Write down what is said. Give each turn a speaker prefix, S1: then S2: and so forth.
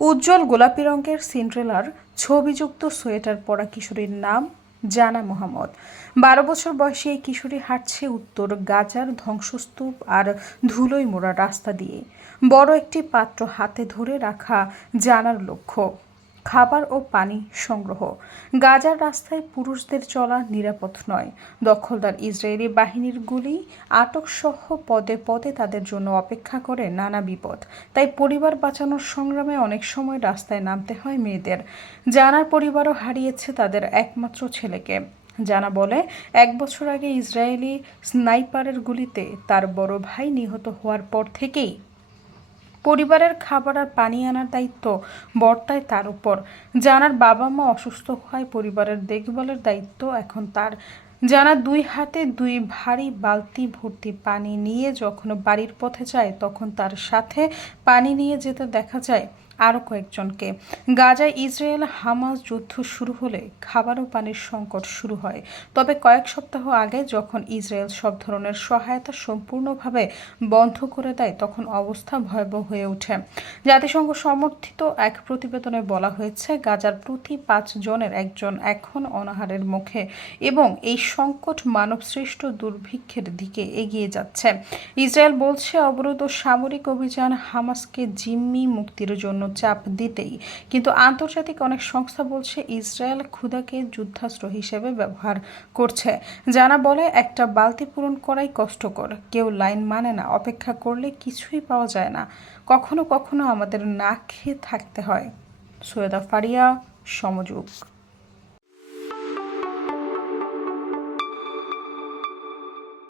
S1: উজ্জ্বল গোলাপি রঙের সিন্ড্রেলার, ছবিযুক্ত সোয়েটার পরা কিশোরীর নাম জানা মোহাম্মদ। বারো বছর বয়সে এই কিশোরী হাঁটছে উত্তর গাজার ধ্বংসস্তূপ আর ধুলোয় মোড়া রাস্তা দিয়ে। বড় একটি পাত্র হাতে ধরে রাখা জানার লক্ষ্য। খাবার ও পানি সংগ্রহ। গাজার রাস্তায় পুরুষদের চলা নিরাপদ নয়। দখলদার ইসরায়েলি বাহিনীর গুলি আটকসহ পদে পদে তাদের জন্য অপেক্ষা করে নানা বিপদ। তাই পরিবার বাঁচানোর সংগ্রামে অনেক সময় রাস্তায় নামতে হয় মেয়েদের। জানার পরিবারও হারিয়েছে তাদের একমাত্র ছেলেকে। জানা বলে, এক বছর আগে ইসরায়েলি স্নাইপারের গুলিতে তার বড় ভাই নিহত হওয়ার পর থেকেই পরিবারের খাবার আর পানি আনার দায়িত্ব বর্তায় তার উপর। জানার বাবা মা অসুস্থ হয় পরিবারের দেখভালের দায়িত্ব এখন তার। জানা দুই হাতে দুই ভারী বালতি ভর্তি পানি নিয়ে যখন বাড়ির পথে যায়, তখন তার সাথে পানি নিয়ে যেতে দেখা যায়। আরও কয়েকজনকে। গাজায় ইসরায়েল হামাস যুদ্ধ শুরু হলে খাবার ও পানির সংকট শুরু হয়। তবে কয়েক সপ্তাহ আগে যখন ইসরায়েল সব ধরনের সহায়তা সম্পূর্ণভাবে বন্ধ করে দেয়, তখন অবস্থা ভয়াবহ হয়ে ওঠে। জাতিসংঘ সমর্থিত এক প্রতিবেদনে বলা হয়েছে, গাজার প্রতি পাঁচ জনের একজন এখন অনাহারের মুখে এবং এই সংকট মানবসৃষ্ট দুর্ভিক্ষের দিকে এগিয়ে যাচ্ছে। ইসরায়েল বলছে, অবরোধ ও সামরিক অভিযান হামাসকে জিম্মি মুক্তির জন্য চাপ দিতেই। কিন্তু আন্তর্জাতিক অনেক সংস্থা বলছে ইসরায়েল ক্ষুদাকে যুদ্ধাস্ত্র হিসেবে ব্যবহার করছে। জানা বলে, একটা বালতি পূরণ করাই কষ্টকর। কেউ লাইন মানে না, অপেক্ষা করলে কিছুই পাওয়া যায় না। কখনো কখনো আমাদের না খেয়ে থাকতে হয়। সৈয়দা ফারিয়া, সমযোগ।